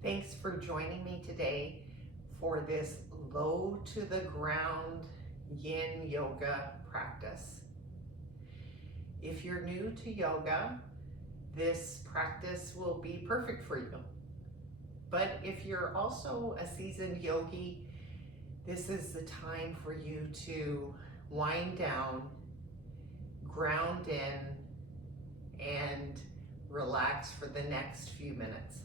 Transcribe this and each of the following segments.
Thanks for joining me today for this low to the ground yin yoga practice. If you're new to yoga, this practice will be perfect for you. But if you're also a seasoned yogi, this is the time for you to wind down, ground in, and relax for the next few minutes.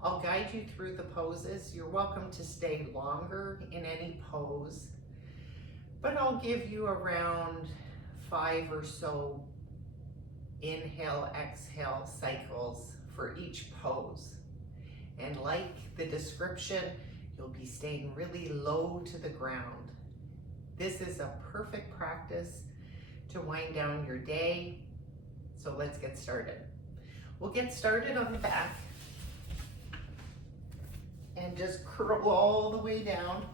I'll guide you through the poses. You're welcome to stay longer in any pose, but I'll give you around 5 or so inhale, exhale cycles for each pose. And like the description, you'll be staying really low to the ground. This is a perfect practice to wind down your day. So let's get started. We'll get started on the back and just curl all the way down.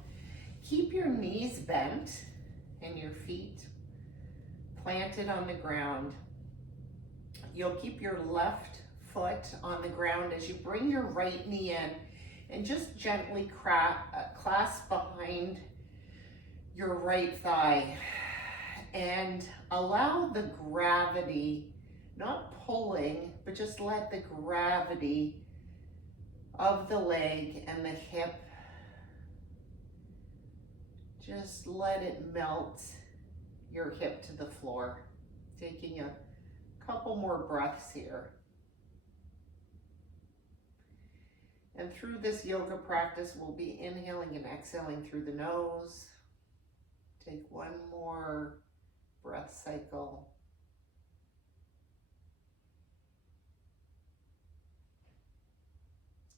Keep your knees bent and your feet planted on the ground. You'll keep your left foot on the ground as you bring your right knee in and just gently clasp behind your right thigh and allow the gravity, not pulling, but just let the gravity of the leg and the hip, just let it melt your hip to the floor. Taking a couple more breaths here. And through this yoga practice, we'll be inhaling and exhaling through the nose. Take one more breath cycle.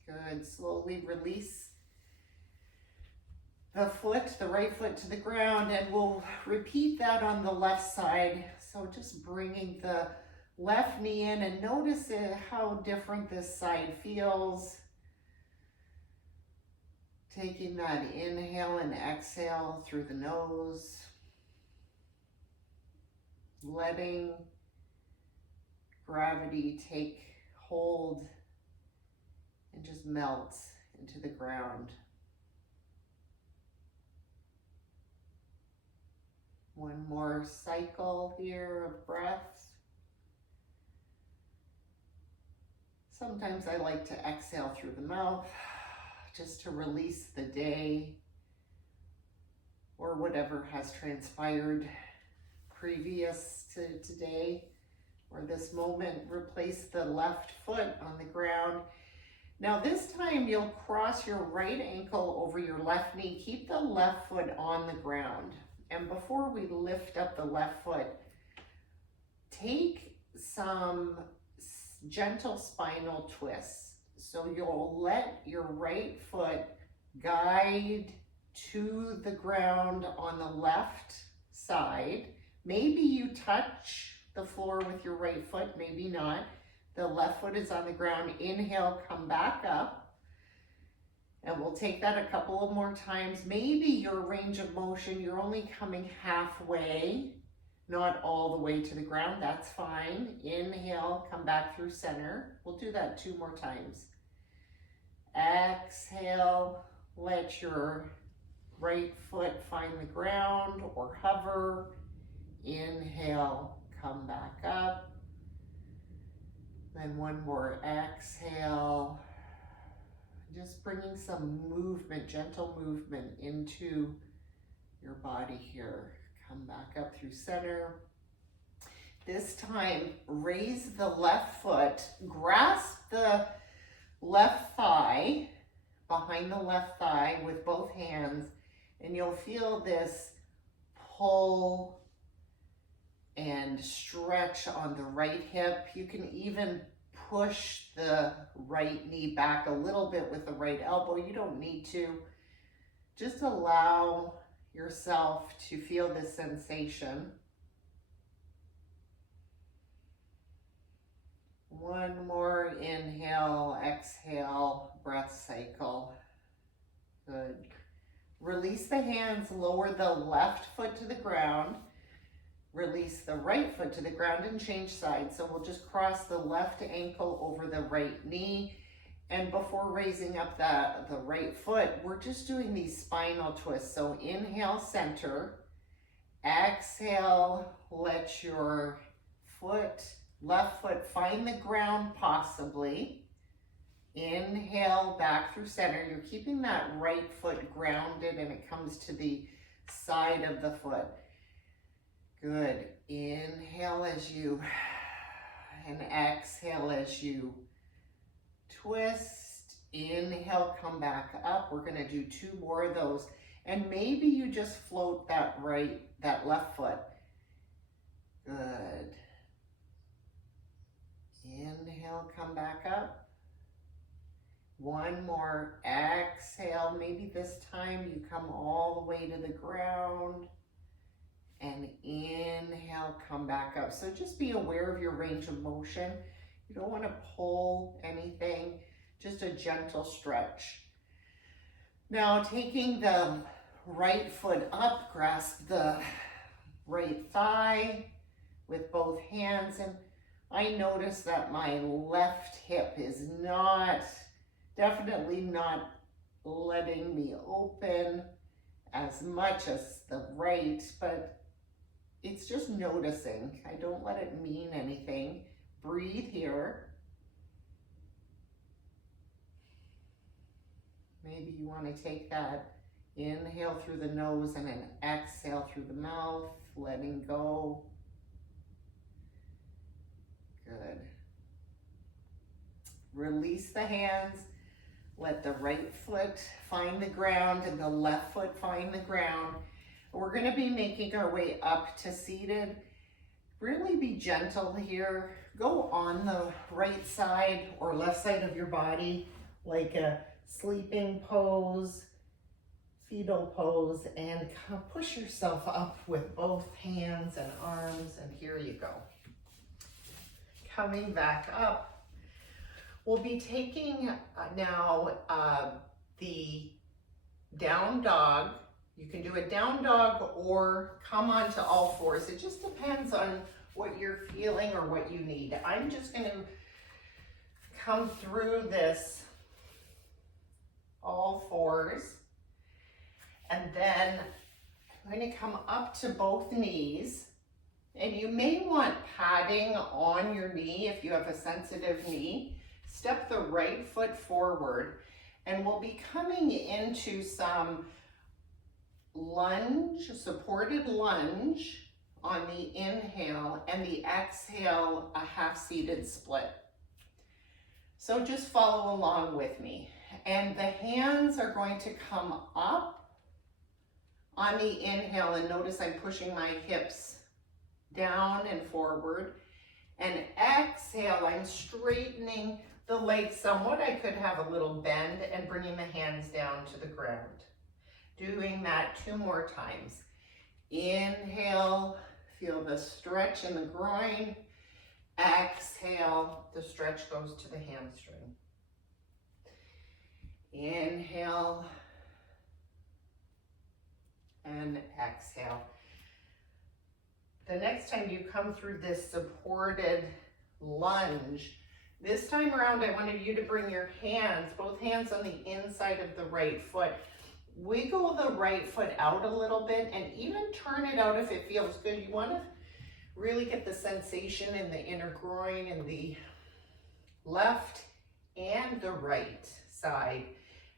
Good. Slowly release the foot, the right foot to the ground, and we'll repeat that on the left side. So just bringing the left knee in and notice how different this side feels. Taking that inhale and exhale through the nose. Letting gravity take hold and just melt into the ground. One more cycle here of breath. Sometimes I like to exhale through the mouth just to release the day or whatever has transpired previous to today or this moment. Replace the left foot on the ground. Now this time you'll cross your right ankle over your left knee. Keep the left foot on the ground. And before we lift up the left foot, take some gentle spinal twists. So you'll let your right foot guide to the ground on the left side. Maybe you touch the floor with your right foot, maybe not. The left foot is on the ground. Inhale, come back up. And we'll take that a couple of more times. Maybe your range of motion, you're only coming halfway, not all the way to the ground. That's fine. Inhale, come back through center. We'll do that 2 more times. Exhale, let your right foot find the ground or hover. Inhale, come back up. Then one more exhale. Just bringing some movement, gentle movement into your body here. Come back up through center. This time, raise the left foot, grasp the left thigh, behind the left thigh with both hands, and you'll feel this pull and stretch on the right hip. You can even push the right knee back a little bit with the right elbow. You don't need to. Just allow yourself to feel this sensation. One more inhale, exhale, breath cycle. Good. Release the hands, lower the left foot to the ground. Release the right foot to the ground and change sides. So we'll just cross the left ankle over the right knee And before raising up the right foot, we're just doing these spinal twists. So inhale, center. Exhale, let your left foot find the ground possibly. Inhale, back through center. You're keeping that right foot grounded and it comes to the side of the foot. Good. Inhale as you, and exhale as you twist. Inhale, come back up. We're going to do 2 more of those. And maybe you just float that left foot. Good. Inhale, come back up. 1 more. Exhale. Maybe this time you come all the way to the ground. And inhale, come back up. So just be aware of your range of motion. You don't want to pull anything, just a gentle stretch. Now taking the right foot up, grasp the right thigh with both hands. And I notice that my left hip is definitely not letting me open as much as the right, but it's just noticing. I don't let it mean anything. Breathe here. Maybe you want to take that inhale through the nose and then exhale through the mouth, letting go. Good. Release the hands. Let the right foot find the ground and the left foot find the ground. We're going to be making our way up to seated. Really be gentle here. Go on the right side or left side of your body, like a sleeping pose, fetal pose, and push yourself up with both hands and arms, and here you go. Coming back up, we'll be taking now the down dog. You can do a down dog or come onto all fours. It just depends on what you're feeling or what you need. I'm just going to come through this all fours, and then I'm going to come up to both knees, and you may want padding on your knee if you have a sensitive knee. Step the right foot forward, and we'll be coming into some lunge, supported lunge on the inhale, and the exhale, a half-seated split. So just follow along with me. And the hands are going to come up on the inhale, and notice I'm pushing my hips down and forward. And exhale, I'm straightening the legs somewhat. I could have a little bend and bringing the hands down to the ground. Doing that 2 more times. Inhale, feel the stretch in the groin. Exhale, the stretch goes to the hamstring. Inhale and exhale. The next time you come through this supported lunge, this time around I wanted you to bring your hands, both hands on the inside of the right foot. Wiggle the right foot out a little bit and even turn it out if it feels good. You want to really get the sensation in the inner groin in the left and the right side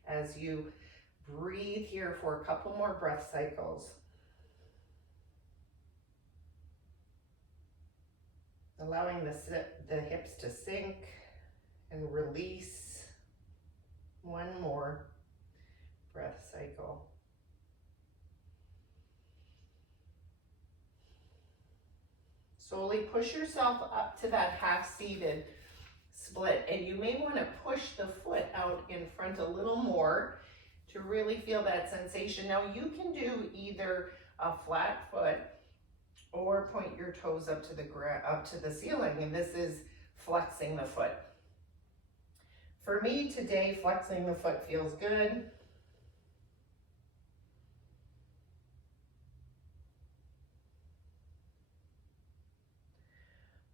as you breathe here for a couple more breath cycles. Allowing the hips to sink and release. 1 more breath cycle. Slowly push yourself up to that half-seated split, and you may want to push the foot out in front a little more to really feel that sensation. Now you can do either a flat foot or point your toes up to the ceiling, and this is flexing the foot. For me today, flexing the foot feels good.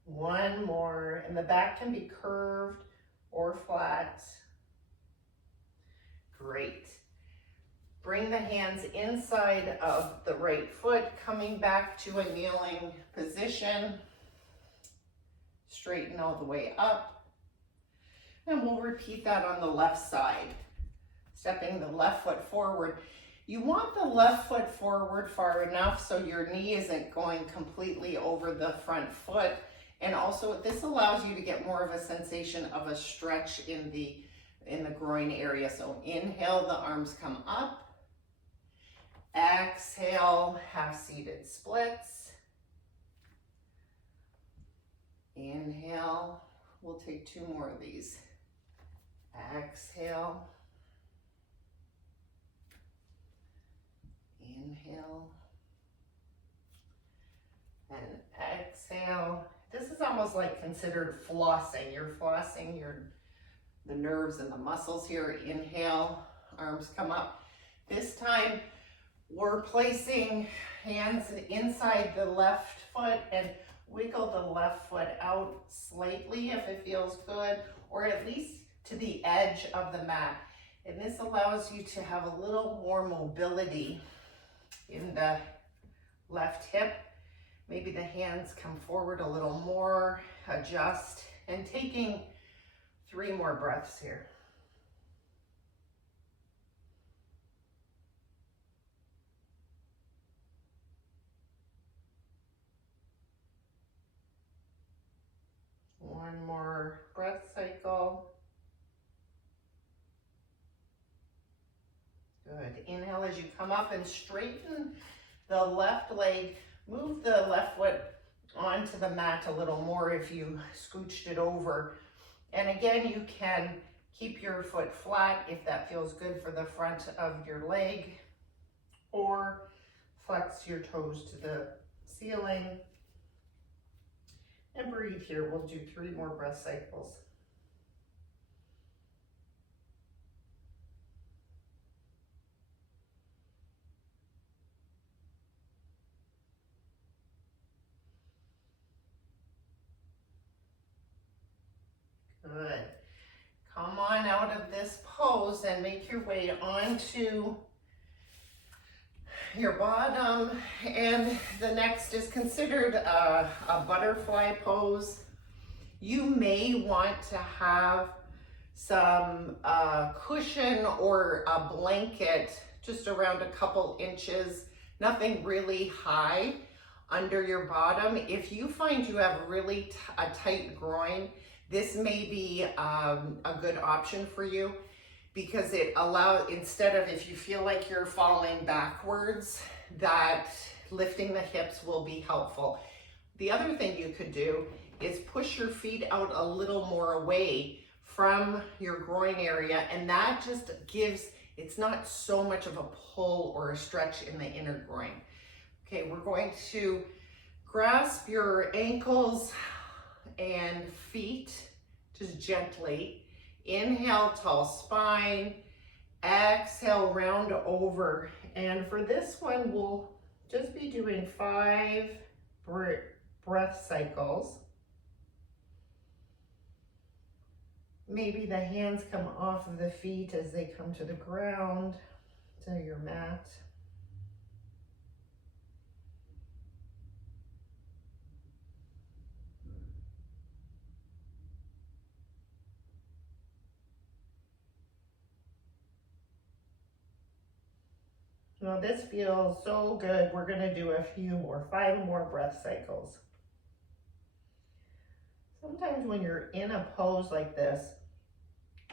One more, and the back can be curved or flat. Great. Bring the hands inside of the right foot, coming back to a kneeling position. Straighten all the way up. And we'll repeat that on the left side. Stepping the left foot forward. You want the left foot forward far enough so your knee isn't going completely over the front foot. And also this allows you to get more of a sensation of a stretch in the groin area. So inhale, the arms come up. Exhale, half-seated splits. Inhale, we'll take 2 more of these. Exhale. Inhale. And exhale. This is almost like considered flossing. You're flossing the nerves and the muscles here. Inhale, arms come up. This time, we're placing hands inside the left foot and wiggle the left foot out slightly if it feels good, or at least to the edge of the mat. And this allows you to have a little more mobility in the left hip. Maybe the hands come forward a little more, adjust, and taking 3 more breaths here. One more breath cycle. Good. Inhale as you come up and straighten the left leg. Move the left foot onto the mat a little more if you scooched it over. And again, you can keep your foot flat if that feels good for the front of your leg, or flex your toes to the ceiling. And breathe here. We'll do 3 more breath cycles. Good. Come on out of this pose and make your way onto your bottom, and the next is considered a butterfly pose. You may want to have some cushion or a blanket just around a couple inches, nothing really high under your bottom. If you find you have really a tight groin, this may be a good option for you, because it allows, instead of, if you feel like you're falling backwards, that lifting the hips will be helpful. The other thing you could do is push your feet out a little more away from your groin area, and that just gives, it's not so much of a pull or a stretch in the inner groin. Okay, we're going to grasp your ankles and feet just gently. Inhale, tall spine. Exhale, round over. And for this one, we'll just be doing 5 breath cycles. Maybe the hands come off of the feet as they come to the ground, to your mat. Well, this feels so good. We're going to do a few more, 5 more breath cycles. Sometimes when you're in a pose like this,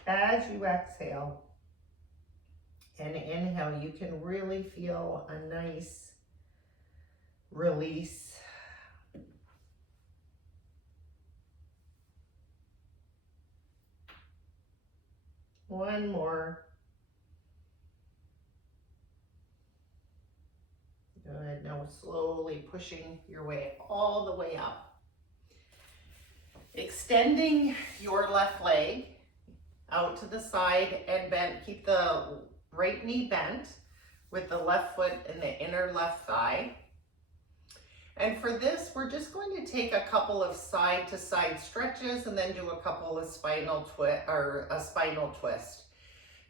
as you exhale and inhale, you can really feel a nice release. One more. Good. Now slowly pushing your way all the way up. Extending your left leg out to the side and bent. Keep the right knee bent with the left foot in the inner left thigh. And for this, we're just going to take a couple of side to side stretches and then do a couple of spinal twist.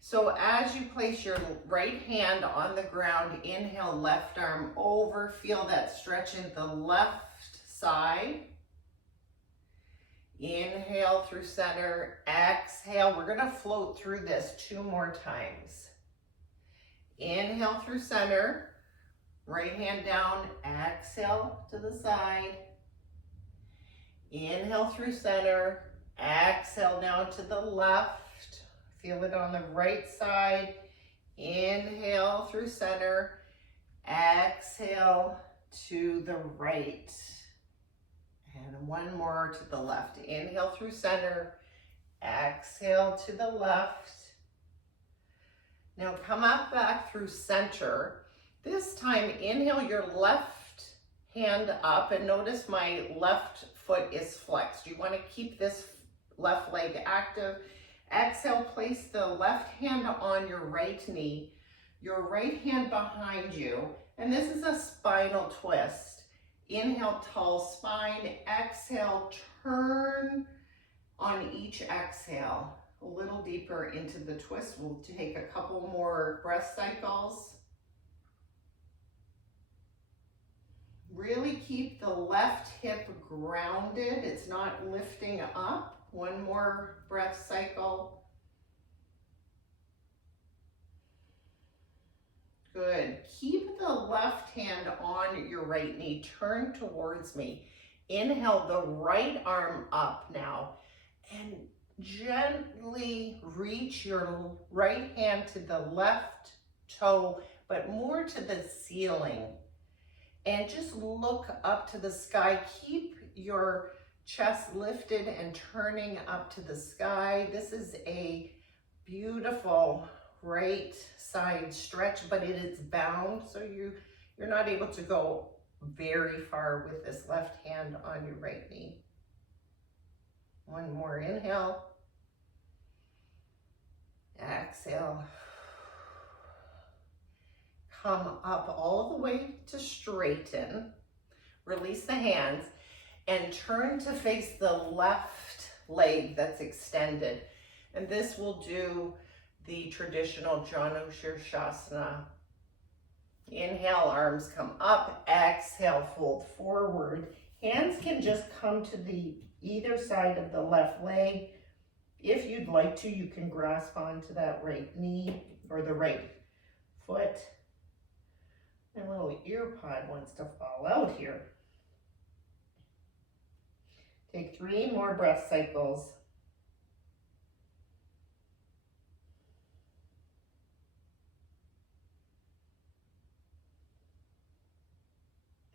So as you place your right hand on the ground, inhale, left arm over, feel that stretch in the left side. Inhale through center, exhale. We're gonna float through this 2 more times. Inhale through center, right hand down, exhale to the side. Inhale through center, exhale now to the left. Feel it on the right side. Inhale through center, exhale to the right. And 1 more to the left. Inhale through center, exhale to the left. Now come up back through center. This time, inhale your left hand up, and notice my left foot is flexed. You want to keep this left leg active. Exhale, place the left hand on your right knee, your right hand behind you, and this is a spinal twist. Inhale, tall spine. Exhale, turn on each exhale. A little deeper into the twist. We'll take a couple more breath cycles. Really keep the left hip grounded. It's not lifting up. 1 more breath cycle. Good. Keep the left hand on your right knee. Turn towards me. Inhale the right arm up now. And gently reach your right hand to the left toe, but more to the ceiling. And just look up to the sky. Keep your chest lifted and turning up to the sky. This is a beautiful right side stretch, but it is bound, so you're not able to go very far with this left hand on your right knee. 1 more inhale. Exhale. Come up all the way to straighten. Release the hands and turn to face the left leg that's extended. And this will do the traditional Janu Shirshasana. Inhale, arms come up. Exhale, fold forward. Hands can just come to the either side of the left leg. If you'd like to, you can grasp onto that right knee or the right foot. My little ear pod wants to fall out here. Take 3 more breath cycles.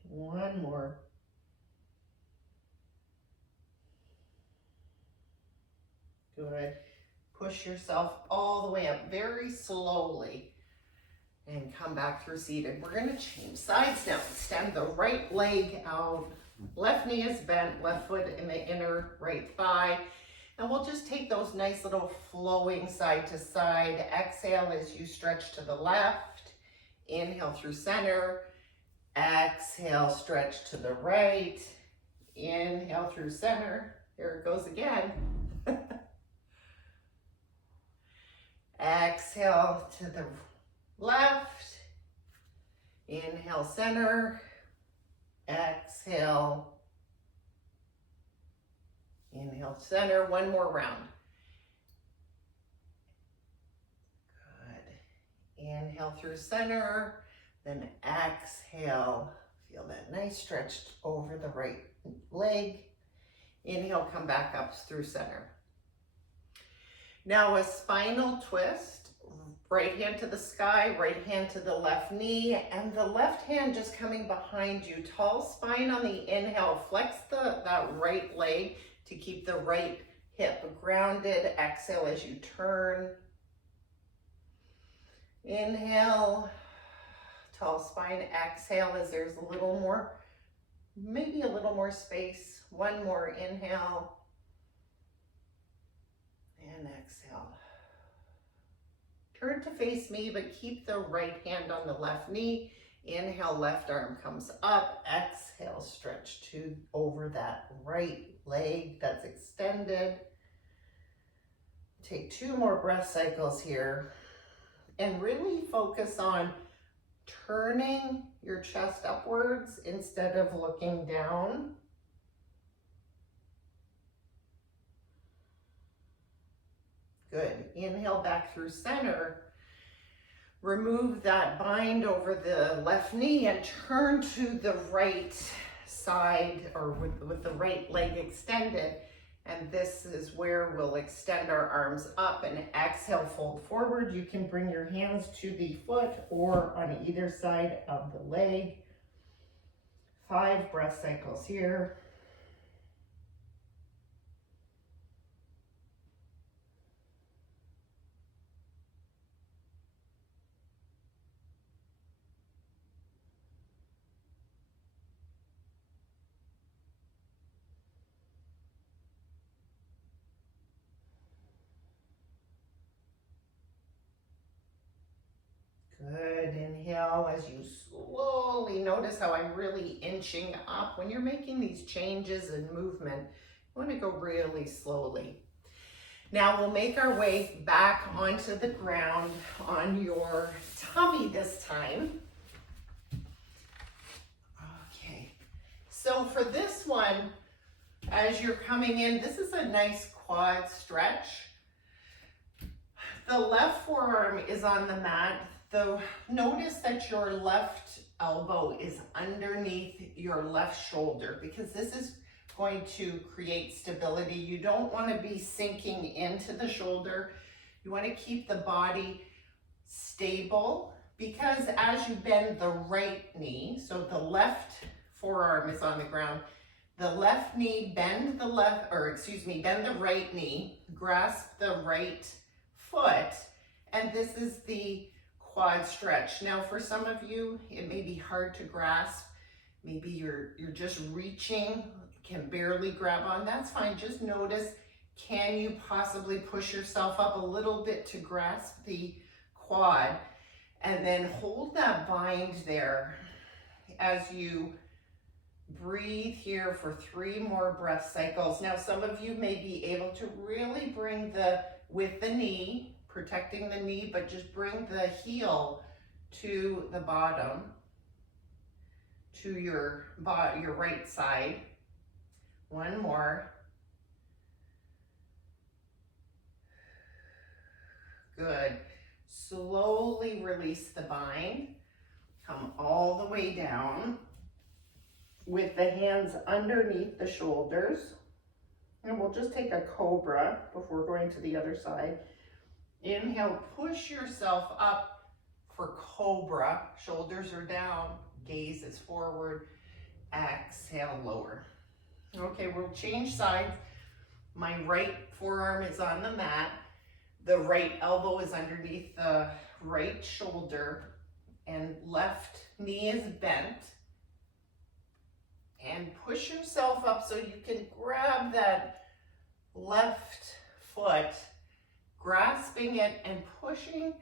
One more. Good. Push yourself all the way up very slowly and come back through seated. We're going to change sides now. Extend the right leg out. Left knee is bent, left foot in the inner right thigh. And we'll just take those nice little flowing side to side. Exhale as you stretch to the left. Inhale through center. Exhale, stretch to the right. Inhale through center. Here it goes again. Exhale to the left. Inhale, center. Exhale. Inhale, center. 1 more round. Good. Inhale through center. Then exhale. Feel that nice stretch over the right leg. Inhale, come back up through center. Now a spinal twist. Right hand to the sky, right hand to the left knee, and the left hand just coming behind you. Tall spine on the inhale. Flex that right leg to keep the right hip grounded. Exhale as you turn. Inhale, tall spine. Exhale as there's a little more, maybe a little more space. 1 more inhale. And exhale. Turn to face me, but keep the right hand on the left knee. Inhale, left arm comes up. Exhale, stretch to over that right leg that's extended. Take 2 more breath cycles here and really focus on turning your chest upwards instead of looking down. Good. Inhale back through center. Remove that bind over the left knee and turn to the right side, or with the right leg extended. And this is where we'll extend our arms up and exhale, fold forward. You can bring your hands to the foot or on either side of the leg. 5 breath cycles here. Good. Inhale as you slowly notice how I'm really inching up. When you're making these changes in movement, you want to go really slowly. Now we'll make our way back onto the ground on your tummy this time. Okay. So for this one, as you're coming in, this is a nice quad stretch. The left forearm is on the mat. Notice that your left elbow is underneath your left shoulder, because this is going to create stability. You don't want to be sinking into the shoulder. You want to keep the body stable, because as you bend the right knee, so the left forearm is on the ground, the left knee, bend the right knee, grasp the right foot, and this is the quad stretch. Now for some of you, it may be hard to grasp. Maybe you're just reaching, can barely grab on. That's fine. Just notice, can you possibly push yourself up a little bit to grasp the quad, and then hold that bind there as you breathe here for 3 more breath cycles. Now some of you may be able to really bring with the knee, protecting the knee, but just bring the heel to the bottom, to your right side. 1 more. Good. Slowly release the bind. Come all the way down with the hands underneath the shoulders. And we'll just take a cobra before going to the other side. Inhale, push yourself up for cobra. Shoulders are down, gaze is forward. Exhale, lower. Okay, we'll change sides. My right forearm is on the mat. The right elbow is underneath the right shoulder, and left knee is bent. And push yourself up so you can grab that left foot, grasping it and pushing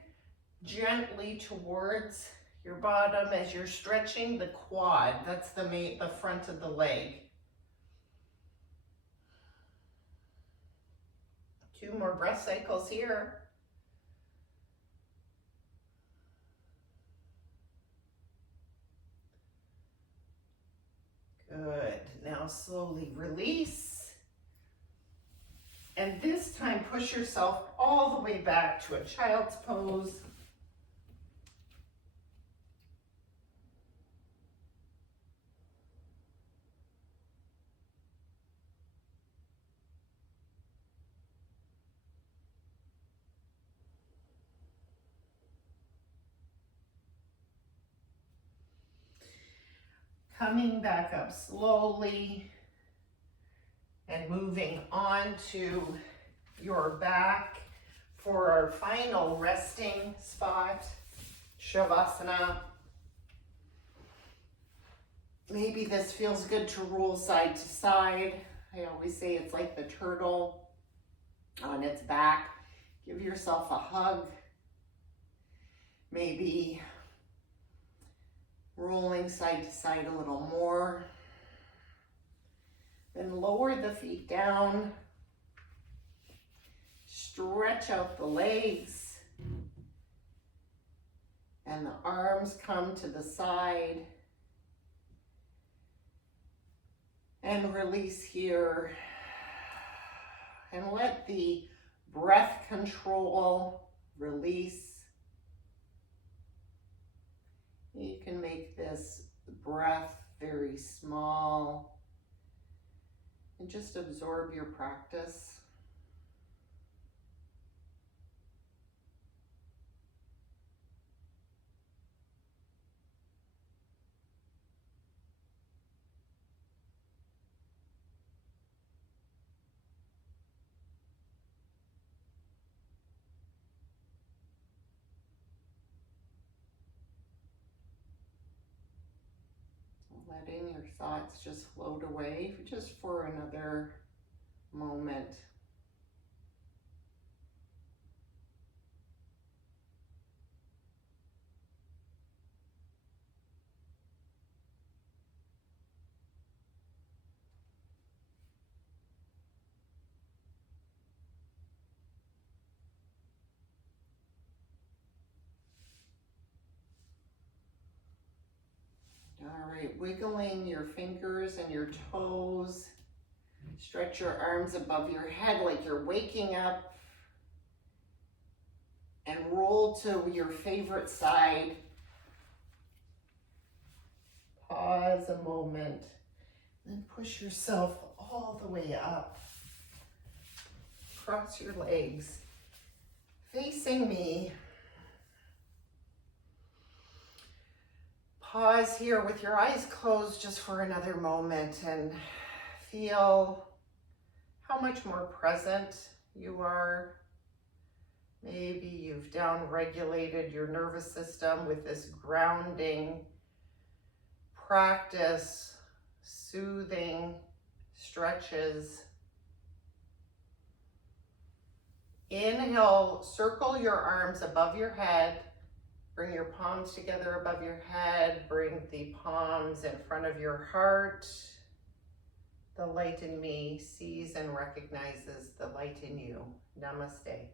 gently towards your bottom as you're stretching the quad. That's the front of the leg. 2 more breath cycles here. Good. Now slowly release. And this time push yourself all the way back to a child's pose. Coming back up slowly and moving on to your back for our final resting spot, Shavasana. Maybe this feels good to roll side to side. I always say it's like the turtle on its back. Give yourself a hug. Maybe rolling side to side a little more. Then lower the feet down. stretch out the legs. And the arms come to the side. And release here. And let the breath control release. You can make this breath very small and just absorb your practice. Letting your thoughts just float away just for another moment. All right, wiggling your fingers and your toes. Stretch your arms above your head like you're waking up. And roll to your favorite side. Pause a moment. Then push yourself all the way up. Cross your legs. Facing me. Pause here with your eyes closed just for another moment and feel how much more present you are. Maybe you've down-regulated your nervous system with this grounding practice, soothing stretches. Inhale, circle your arms above your head. Bring your palms together above your head. Bring the palms in front of your heart. The light in me sees and recognizes the light in you. Namaste.